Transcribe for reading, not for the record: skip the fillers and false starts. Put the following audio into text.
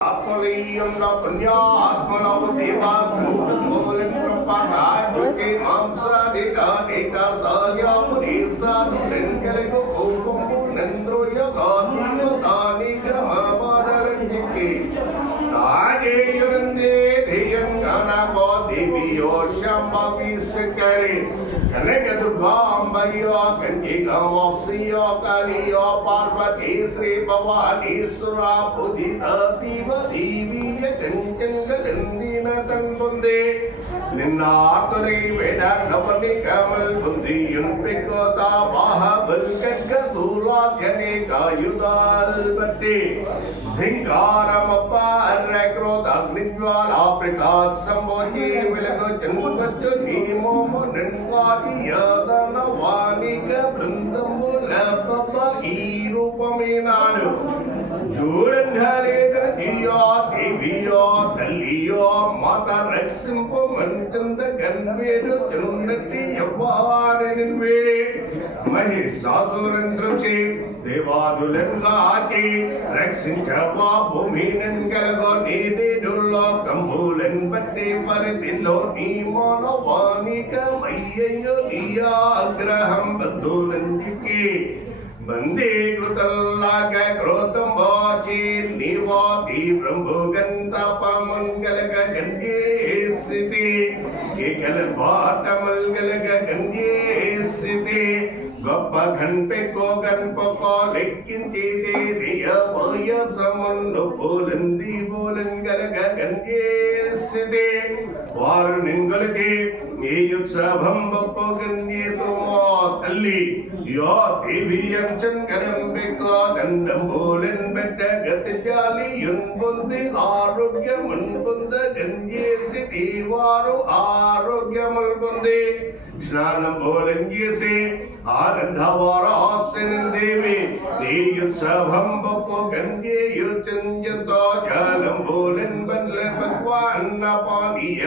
ఆత్మలీయంగా పుణ్యాత్మలవు సేవా సంకల్పములను ప్రపగాడుకే మాంసాధికారిక సాధ్యాముని సాధు నెంకలకు కోపము నంద్రోయ గాదిలో తానిక మాబాదరంజికి తాగేయునందే ధియంగనగో దివియో శంభవిస్కరి కనక దుర్గాంబయ్యో కంఠికామోక్షియో కాళియో పార్వతీ శ్రీ భవానీశ్వరా బుధిత దీవ దీవీయ కంచంగలందిన తన్పొందే నిన్నాతురై వేడ నవని కమల్ బుందియున్ పికోతా బాహబల్ ఖడ్గ శూలాధ్యనే కాయుధాల్ బట్టి జింకారమప్ప అర్రక్రోధ అగ్నిజ్వాలా ప్రకాశంబోజి వెలుగు చంద్రగచ్చు నీమోమ నిన్వాది యాదన వానిక బృందంబుల పప్ప ఈ రూపమేనాడు చూడండి దియో దేవియో తల్లియో మాత రక్షింపు మంచంద గన్వేడు తిరున్నట్టి ఎవ్వారని వేడే మహిషాసురంద్రుచి దేవాదులన్గాచి రక్షించవా భూమిని గలగో నీడుల్లో కంబులన్ బట్టి పరిధిలో నీ మోనవానిక మయ్యయ్యో నీయా ఆగ్రహం బంధునందికి బందే కృతల్లాగ క్రోధం వాచి నీవా తీవ్రం భోగంతపమంగలగ గంగే స్థితి కేకల బాటమల్గలగ గంగే స్థితి గొప్ప గణపెకో గణపకో లెక్కించేదే దియమయ సమున్ను పోలంది పోలంగలగ గంగే స్థితి వారు నింగలకి ఏ ఉత్సవం బొప్ప గంగే తుమో తల్లి యో దేవియంచన్ గణంబికో దండం పోలన్ బెట్ట గతి జాలియున్ పొంది ఆరోగ్యమున్ పొంద గంగే స్థితి వారు ఆరోగ్యముల్ పొంది స్నానం పోలన్ చేసి ఆనందవారాసనం దేవి దేయుత్సవం బొప్ప గంగే యుచంజతో జలం పోలన్ బన్ల భగవాన్ పానీయ